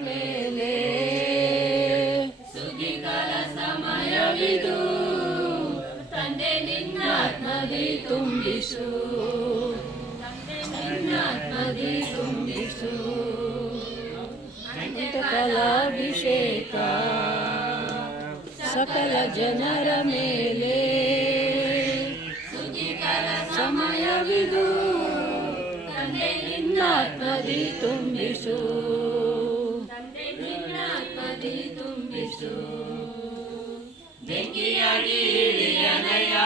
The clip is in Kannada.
ಮೇಲೆ ಸುಗ್ಗಿಕಾಲ ಸಮಯವಿದು ತಂದೆ ನಿನ್ನಾತ್ಮದಿ ತುಂಬಿಸು ನಿನ್ನಾತ್ಮದಿ ತುಂಬಿಸು ಅಂತ್ಯಕಾಲಾಭಿಷೇಕ ಸಕಲ ಜನರ ಮೇಲೆ ಸುಗ್ಗಿಕಾಲ ಸಮಯವಿದು ತಂದೆ ನಿನ್ನಾತ್ಮದಿ ತುಂಬಿಸು ನಿನ್ನಾತ್ಮದಿ ತುಂಬಿಸು ಬೆಂಕಿಯಾಗಿ ಇಳಿಯನಯ್ಯ